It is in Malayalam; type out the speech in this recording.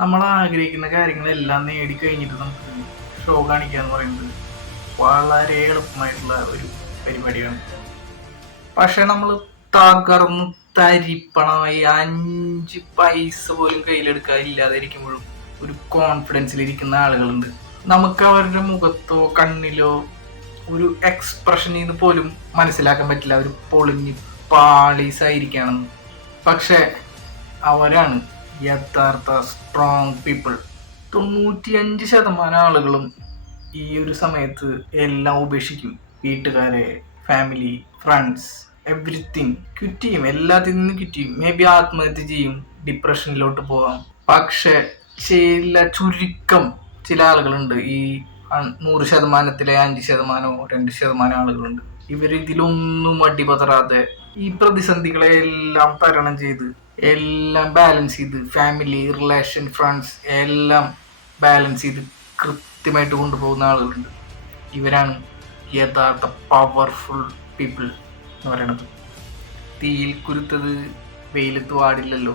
നമ്മൾ ആഗ്രഹിക്കുന്ന കാര്യങ്ങളെല്ലാം നേടിക്കഴിഞ്ഞിട്ട് നമുക്ക് ഷോ കാണിക്കുക എന്ന് പറയുന്നത് വളരെ എളുപ്പമായിട്ടുള്ള ഒരു പരിപാടിയാണ്. പക്ഷെ നമ്മൾ തകർന്ന് തരിപ്പണമായി 5 പൈസ പോലും കയ്യിലെടുക്കാനില്ലാതെ ഇരിക്കുമ്പോഴും ഒരു കോൺഫിഡൻസിലിരിക്കുന്ന ആളുകളുണ്ട്. നമുക്ക് അവരുടെ മുഖത്തോ കണ്ണിലോ ഒരു എക്സ്പ്രഷനിൽ നിന്ന് പോലും മനസ്സിലാക്കാൻ പറ്റില്ല അവർ പൊളിഞ്ഞ് പാളീസായിരിക്കുകയാണെന്ന്. പക്ഷെ അവരാണ് യഥാർത്ഥ സ്ട്രോങ് പീപ്പിൾ. 95% ആളുകളും ഈ ഒരു സമയത്ത് എല്ലാം ഉപേക്ഷിക്കും. വീട്ടുകാരെ, ഫാമിലി, ഫ്രണ്ട്സ്, എവ്രിതിങ് ക്വിറ്റ് ചെയ്യും. എല്ലാത്തിൽ നിന്നും ക്വിറ്റ് ചെയ്യും. മേ ബി ആത്മഹത്യ ചെയ്യും, ഡിപ്രഷനിലോട്ട് പോവാം. പക്ഷെ ചുരുക്കം ചില ആളുകളുണ്ട്, ഈ 100%-ലെ 5%, 2% ആളുകളുണ്ട്. ഇതിലൊന്നും അടിപതറാതെ ഈ പ്രതിസന്ധികളെ എല്ലാം തരണം ചെയ്ത് എല്ലാം ബാലൻസ് ചെയ്ത് ഫാമിലി, റിലേഷൻ, ഫ്രണ്ട്സ് എല്ലാം ബാലൻസ് ചെയ്ത് കൃത്യമായിട്ട് കൊണ്ടുപോകുന്ന ആളുകളുണ്ട്. ഇവരാണ് യഥാർത്ഥ പവർഫുൾ പീപ്പിൾ എന്ന് പറയണത്. തീയിൽ കുരുത്തത് വെയിലത്ത് പാടില്ലല്ലോ.